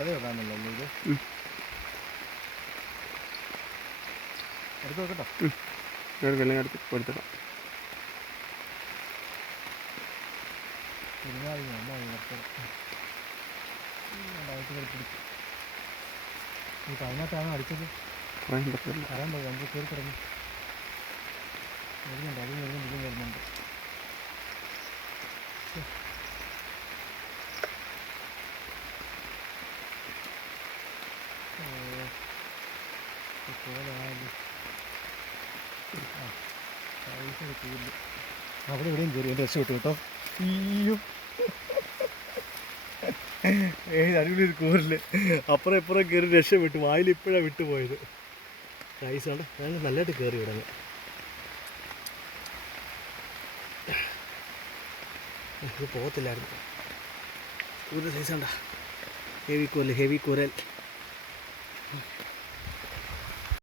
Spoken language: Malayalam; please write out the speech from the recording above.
പെട്ടെന്ന് വെക്കാമെന്നല്ലോ ഇത് എടുത്ത് വെക്കട്ടോ എടുത്ത് കൊടുത്തിടാം. അതിനകത്താണ് അടിച്ചത് അറിയാൻ പോയി നമുക്ക് കയറി കിടന്നു വരുന്നുണ്ട് അത് വരുന്നുണ്ട് അവിടെ എവിടെയും കയറി എൻ്റെ രക്ഷപ്പെട്ടു കേട്ടോ. അയ്യോ അടിപൊളിയൊരു കൂരിൽ അപ്പുറം ഇപ്പുറം കയറി രക്ഷപ്പെട്ടു. വായിൽ ഇപ്പോഴാണ് വിട്ടുപോയത്. റൈസാണ് ഞങ്ങൾ നല്ലതായിട്ട് കയറി വിടങ്ങ്. ഇത് പോകത്തില്ലായിരുന്നു. കൂരൽ സൈസാണ്ട ഹെവി കൂരൽ.